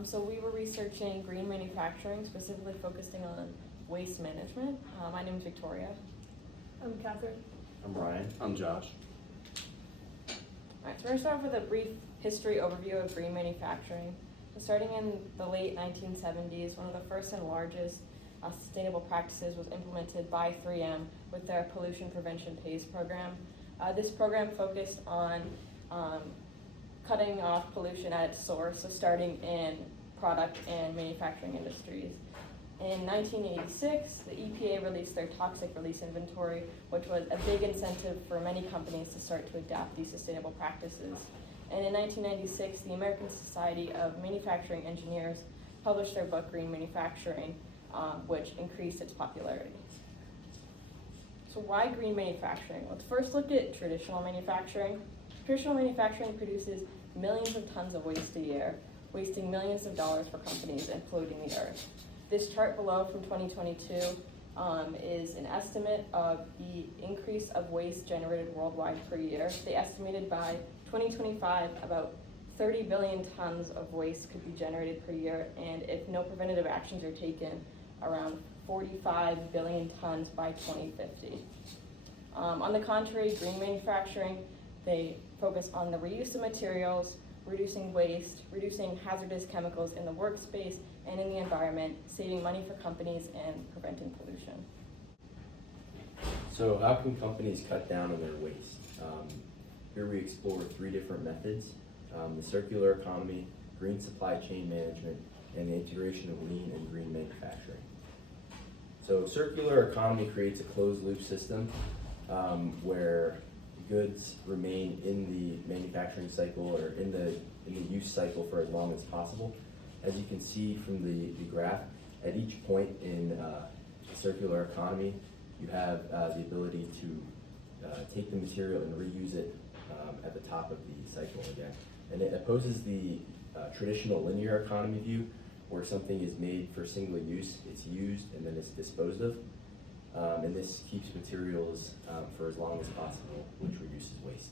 So we were researching green manufacturing, specifically focusing on waste management. My name is Victoria. I'm Catherine. I'm Brian. I'm Josh. All right, so we're going to start off with a brief history overview of green manufacturing. So starting in the late 1970s, one of the first and largest sustainable practices was implemented by 3M with their Pollution Prevention Pays program. This program focused on cutting off pollution at its source, so starting in product and manufacturing industries. In 1986, the EPA released their toxic release inventory, which was a big incentive for many companies to start to adopt these sustainable practices. And in 1996, the American Society of Manufacturing Engineers published their book, Green Manufacturing, which increased its popularity. So why green manufacturing? Let's first look at traditional manufacturing. Traditional manufacturing produces millions of tons of waste a year, wasting millions of dollars for companies and polluting the earth. This chart below from 2022 is an estimate of the increase of waste generated worldwide per year. They estimated by 2025 about 30 billion tons of waste could be generated per year, and if no preventative actions are taken, around 45 billion tons by 2050. On the contrary, green manufacturing, they focus on the reuse of materials, reducing waste, reducing hazardous chemicals in the workspace and in the environment, saving money for companies and preventing pollution. So how can companies cut down on their waste? Here we explore 3 different methods: the circular economy, green supply chain management, and the integration of lean and green manufacturing. So circular economy creates a closed loop system where goods remain in the manufacturing cycle or in the use cycle for as long as possible. As you can see from the graph, at each point in the circular economy, you have the ability to take the material and reuse it at the top of the cycle again. And it opposes the traditional linear economy view, where something is made for single use, it's used, and then it's disposed of. And this keeps materials for as long as possible, which reduces waste.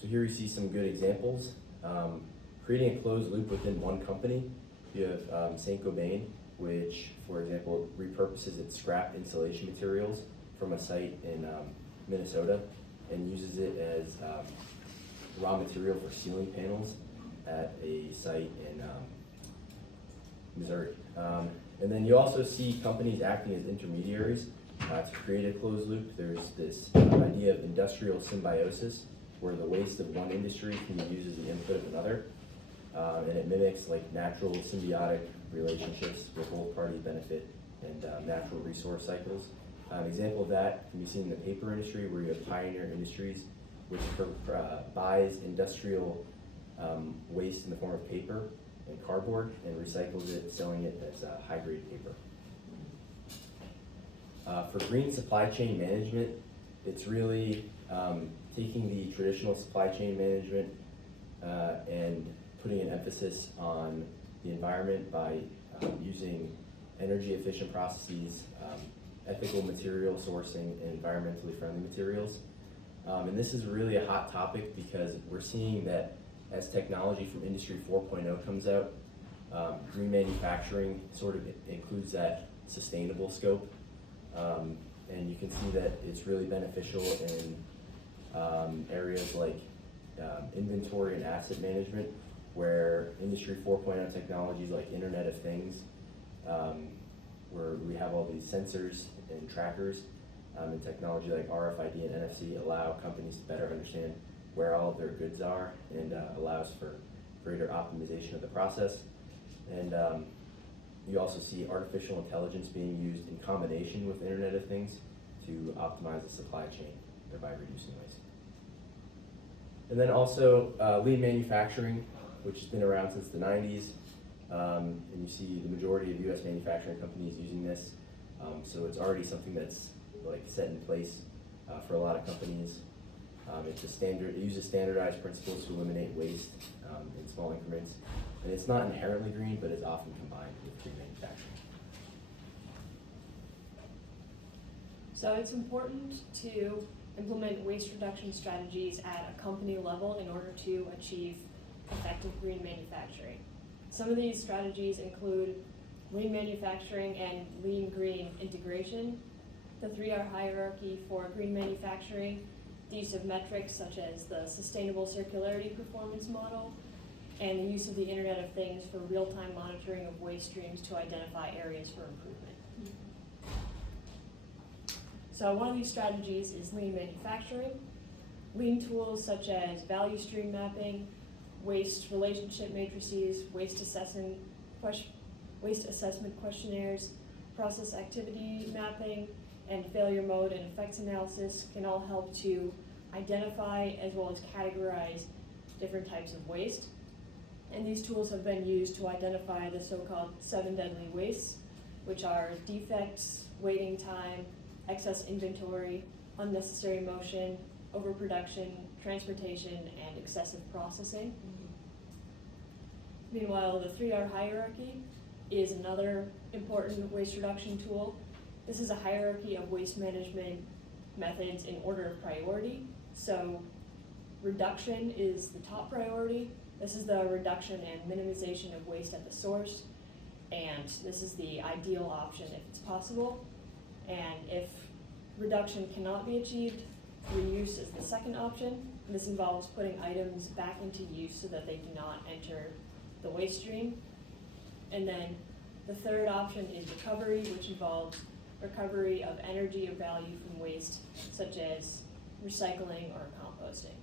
So here you see some good examples. Creating a closed loop within one company, you have Saint-Gobain, which, for example, repurposes its scrap insulation materials from a site in Minnesota and uses it as raw material for ceiling panels at a site in Missouri. And then you also see companies acting as intermediaries to create a closed loop. There's this idea of industrial symbiosis, where the waste of one industry can be used as the input of another. And it mimics like natural symbiotic relationships where both parties benefit and natural resource cycles. An example of that can be seen in the paper industry, where you have Pioneer Industries, which buys industrial waste in the form of paper and cardboard and recycles it, selling it as high-grade paper. For green supply chain management, it's really taking the traditional supply chain management and putting an emphasis on the environment by using energy efficient processes, ethical material sourcing, and environmentally friendly materials. And this is really a hot topic because we're seeing that as technology from Industry 4.0 comes out, green manufacturing sort of includes that sustainable scope. And you can see that it's really beneficial in areas like inventory and asset management, where Industry 4.0 technologies like Internet of Things, where we have all these sensors and trackers, and technology like RFID and NFC allow companies to better understand where all of their goods are, and allows for greater optimization of the process. And you also see artificial intelligence being used in combination with Internet of Things to optimize the supply chain, thereby reducing waste. And then also lean manufacturing, which has been around since the 90s. And you see the majority of US manufacturing companies using this. So it's already something that's like set in place for a lot of companies. It's a standard, it uses standardized principles to eliminate waste in small increments. And it's not inherently green, but it's often combined with green manufacturing. So it's important to implement waste reduction strategies at a company level in order to achieve effective green manufacturing. Some of these strategies include lean manufacturing and lean-green integration, the 3R hierarchy for green manufacturing, the use of metrics such as the Sustainable Circularity Performance Model, and the use of the Internet of Things for real-time monitoring of waste streams to identify areas for improvement. So one of these strategies is lean manufacturing. Lean tools such as value stream mapping, waste relationship matrices, waste assessment questionnaires, process activity mapping, and failure mode and effects analysis can all help to identify as well as categorize different types of waste. And these tools have been used to identify the so-called 7 deadly wastes, which are defects, waiting time, excess inventory, unnecessary motion, overproduction, transportation, and excessive processing. Meanwhile, the 3R hierarchy is another important waste reduction tool. This is a hierarchy of waste management methods in order of priority. So reduction is the top priority. This is the reduction and minimization of waste at the source. And this is the ideal option if it's possible. And if reduction cannot be achieved, reuse is the second option. And this involves putting items back into use so that they do not enter the waste stream. And then the third option is recovery, which involves recovery of energy or value from waste, such as recycling or composting.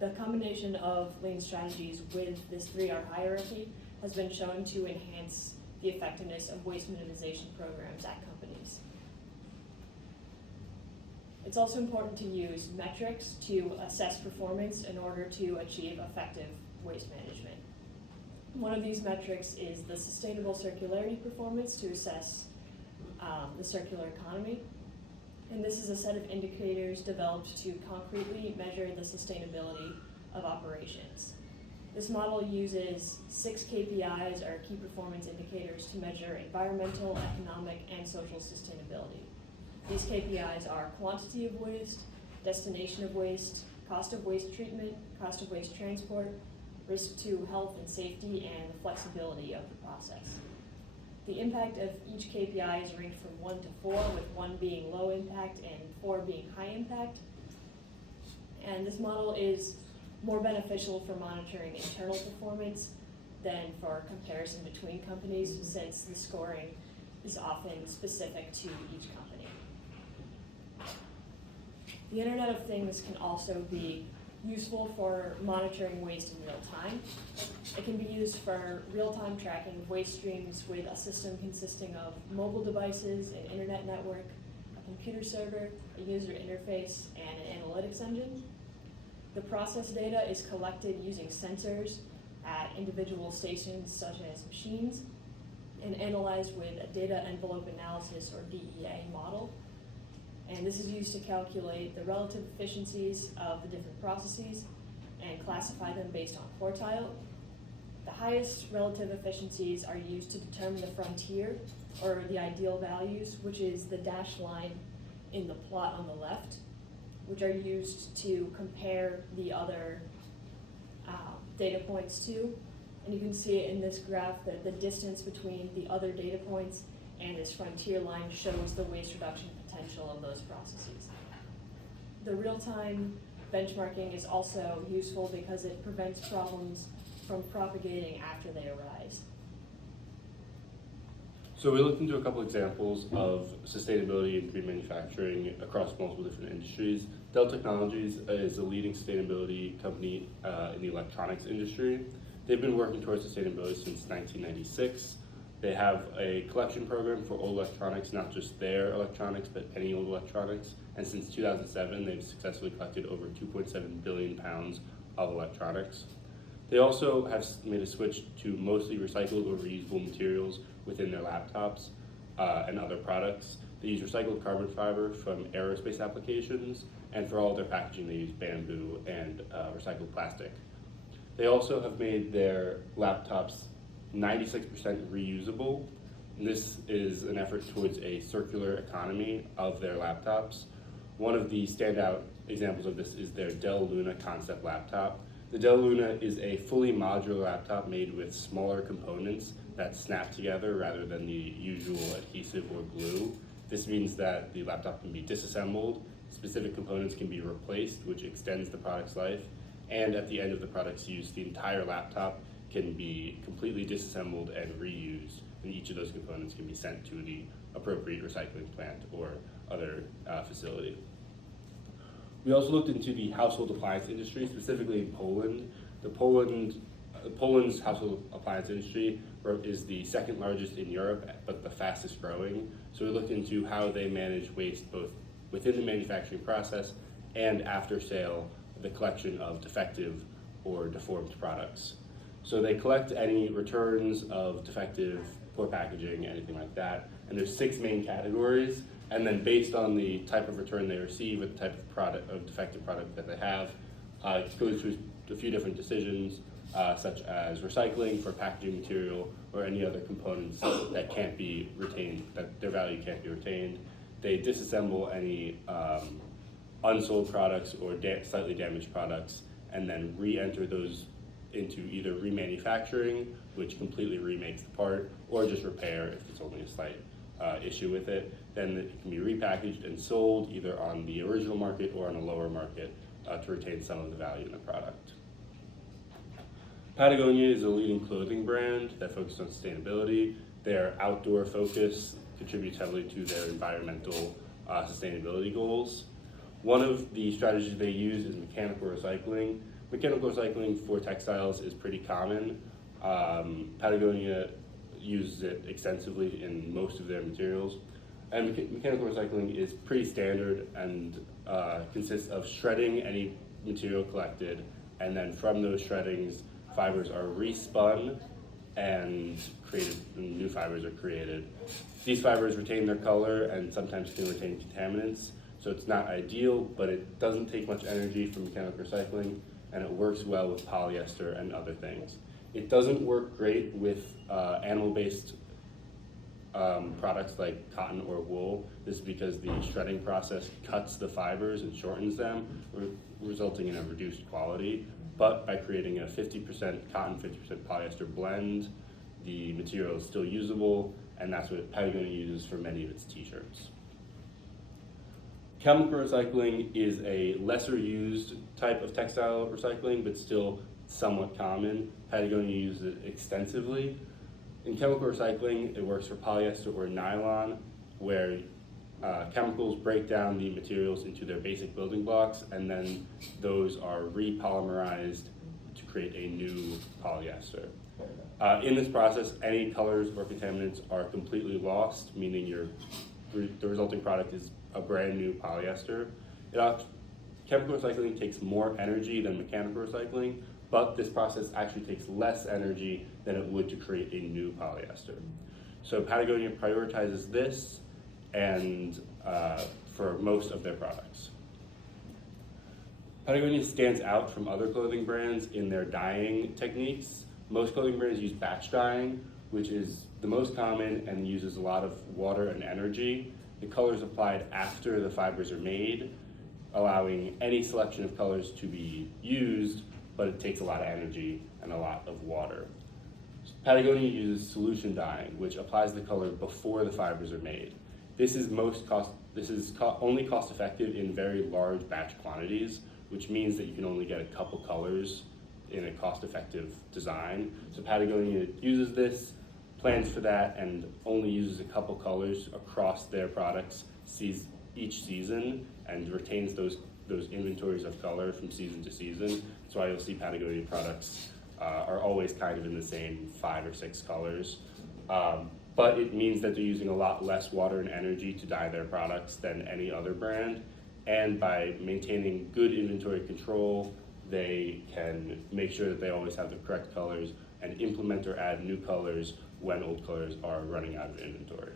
The combination of lean strategies with this 3R hierarchy has been shown to enhance the effectiveness of waste minimization programs at companies. It's also important to use metrics to assess performance in order to achieve effective waste management. One of these metrics is the Sustainable Circularity Performance to assess the circular economy. And this is a set of indicators developed to concretely measure the sustainability of operations. This model uses 6 KPIs, or key performance indicators, to measure environmental, economic, and social sustainability. These KPIs are quantity of waste, destination of waste, cost of waste treatment, cost of waste transport, risk to health and safety, and the flexibility of the process. The impact of each KPI is ranked from 1 to 4, with 1 being low impact and 4 being high impact. And this model is more beneficial for monitoring internal performance than for comparison between companies, since the scoring is often specific to each company. The Internet of Things can also be useful for monitoring waste in real time. It can be used for real-time tracking of waste streams with a system consisting of mobile devices, an internet network, a computer server, a user interface, and an analytics engine. The process data is collected using sensors at individual stations such as machines and analyzed with a data envelope analysis, or DEA, model. And this is used to calculate the relative efficiencies of the different processes and classify them based on quartile. The highest relative efficiencies are used to determine the frontier, or the ideal values, which is the dashed line in the plot on the left, which are used to compare the other data points to. And you can see it in this graph that the distance between the other data points and this frontier line shows the waste reduction potential of those processes. The real-time benchmarking is also useful because it prevents problems from propagating after they arise. So we looked into a couple examples of sustainability in green manufacturing across multiple different industries. Dell Technologies is a leading sustainability company in the electronics industry. They've been working towards sustainability since 1996. They have a collection program for old electronics, not just their electronics, but any old electronics. And since 2007, they've successfully collected over 2.7 billion pounds of electronics. They also have made a switch to mostly recycled or reusable materials within their laptops and other products. They use recycled carbon fiber from aerospace applications, and for all their packaging, they use bamboo and recycled plastic. They also have made their laptops 96% reusable. And this is an effort towards a circular economy of their laptops. One of the standout examples of this is their Dell Luna concept laptop. The Dell Luna is a fully modular laptop made with smaller components that snap together rather than the usual adhesive or glue. This means that the laptop can be disassembled, specific components can be replaced, which extends the product's life, and at the end of the product's use, the entire laptop can be completely disassembled and reused, and each of those components can be sent to the appropriate recycling plant or other facility. We also looked into the household appliance industry, specifically in Poland. Poland's household appliance industry is the second largest in Europe, but the fastest growing. So we looked into how they manage waste both within the manufacturing process and after sale, the collection of defective or deformed products. So they collect any returns of defective, poor packaging, anything like that. And there's 6 main categories. And then based on the type of return they receive or the type of defective product that they have, it goes through a few different decisions, such as recycling for packaging material or any other components that can't be retained, that their value can't be retained. They disassemble any unsold products or slightly damaged products and then re-enter those into either remanufacturing, which completely remakes the part, or just repair if it's only a slight issue with it. Then it can be repackaged and sold either on the original market or on a lower market to retain some of the value in the product. Patagonia is a leading clothing brand that focuses on sustainability. Their outdoor focus contributes heavily to their environmental sustainability goals. One of the strategies they use is mechanical recycling. Mechanical recycling for textiles is pretty common. Patagonia uses it extensively in most of their materials. And mechanical recycling is pretty standard and consists of shredding any material collected, and then from those shreddings, fibers are respun and new fibers are created. These fibers retain their color and sometimes can retain contaminants, so it's not ideal, but it doesn't take much energy for mechanical recycling, and it works well with polyester and other things. It doesn't work great with animal-based products like cotton or wool. This is because the shredding process cuts the fibers and shortens them, resulting in a reduced quality. But by creating a 50% cotton, 50% polyester blend, the material is still usable, and that's what Patagonia uses for many of its t-shirts. Chemical recycling is a lesser used type of textile recycling, but still somewhat common. Patagonia uses it extensively. In chemical recycling, it works for polyester or nylon, where chemicals break down the materials into their basic building blocks, and then those are repolymerized to create a new polyester. In this process, any colors or contaminants are completely lost, meaning the resulting product is a brand new polyester. Chemical recycling takes more energy than mechanical recycling, but this process actually takes less energy than it would to create a new polyester. So Patagonia prioritizes this and for most of their products. Patagonia stands out from other clothing brands in their dyeing techniques. Most clothing brands use batch dyeing, which is the most common and uses a lot of water and energy. The color is applied after the fibers are made, allowing any selection of colors to be used, but it takes a lot of energy and a lot of water. Patagonia uses solution dyeing, which applies the color before the fibers are made. This is only cost effective in very large batch quantities, which means that you can only get a couple colors in a cost-effective design. So Patagonia uses this, plans for that, and only uses a couple colors across their products each season, and retains those inventories of color from season to season. That's why you'll see Patagonia products are always kind of in the same 5 or 6 colors. But it means that they're using a lot less water and energy to dye their products than any other brand. And by maintaining good inventory control, they can make sure that they always have the correct colors and implement or add new colors when old colors are running out of inventory.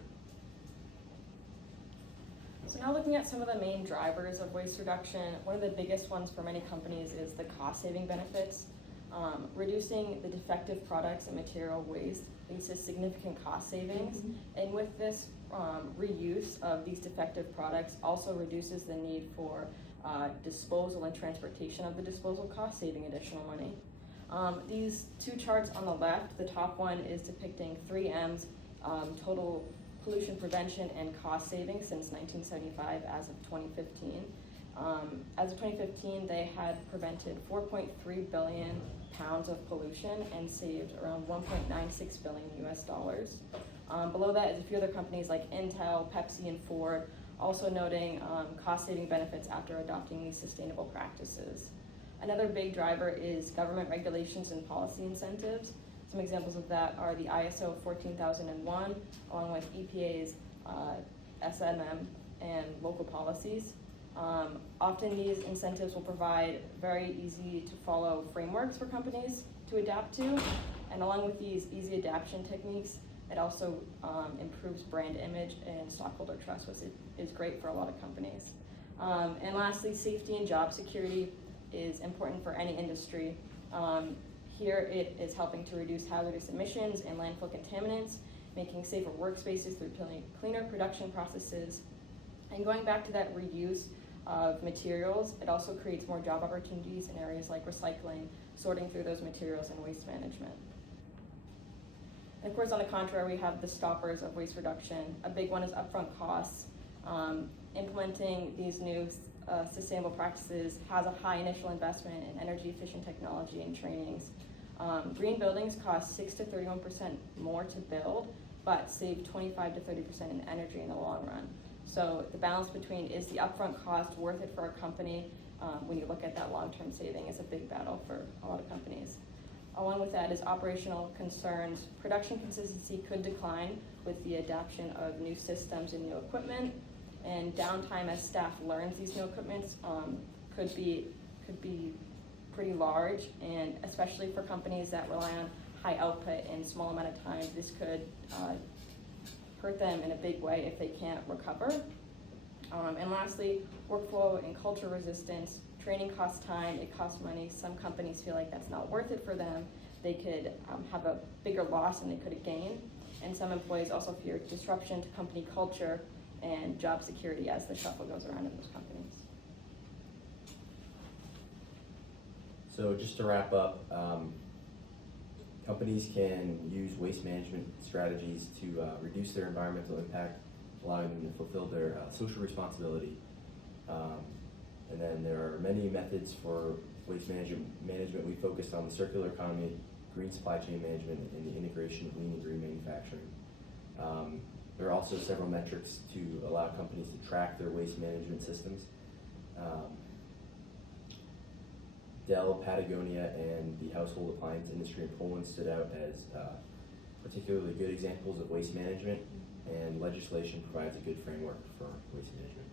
So now looking at some of the main drivers of waste reduction, one of the biggest ones for many companies is the cost-saving benefits. Reducing the defective products and material waste leads to significant cost savings, and with this reuse of these defective products also reduces the need for disposal and transportation of the disposal cost, saving additional money. These two charts on the left, the top one is depicting 3M's total pollution prevention and cost savings since 1975 as of 2015. As of 2015, they had prevented 4.3 billion pounds of pollution and saved around 1.96 billion US dollars. Below that is a few other companies like Intel, Pepsi, and Ford, also noting cost-saving benefits after adopting these sustainable practices. Another big driver is government regulations and policy incentives. Some examples of that are the ISO 14001, along with EPA's SMM and local policies. Often these incentives will provide very easy to follow frameworks for companies to adapt to, and along with these easy adaptation techniques, it also improves brand image and stockholder trust, which is great for a lot of companies. And lastly, safety and job security is important for any industry. Here it is helping to reduce hazardous emissions and landfill contaminants, making safer workspaces through cleaner production processes. And going back to that reuse of materials, it also creates more job opportunities in areas like recycling, sorting through those materials, and waste management. And of course, on the contrary, we have the stoppers of waste reduction. A big one is upfront costs. Implementing these new sustainable practices has a high initial investment in energy efficient technology and trainings. Green buildings cost 6 to 31% more to build, but save 25 to 30% in energy in the long run. So the balance between, is the upfront cost worth it for a company? When you look at that long-term saving, is a big battle for a lot of companies. Along with that is operational concerns. Production consistency could decline with the adoption of new systems and new equipment, and downtime as staff learns these new equipments could be pretty large, and especially for companies that rely on high output in small amount of time, this could hurt them in a big way if they can't recover. And lastly, workflow and culture resistance. Training costs time, it costs money. Some companies feel like that's not worth it for them. They could have a bigger loss than they could gain. And some employees also fear disruption to company culture and job security as the shuffle goes around in those companies. So just to wrap up, companies can use waste management strategies to reduce their environmental impact, allowing them to fulfill their social responsibility. And then there are many methods for waste management. We focused on the circular economy, green supply chain management, and the integration of lean and green manufacturing. There are also several metrics to allow companies to track their waste management systems. Dell, Patagonia, and the household appliance industry in Poland stood out as particularly good examples of waste management, and legislation provides a good framework for waste management.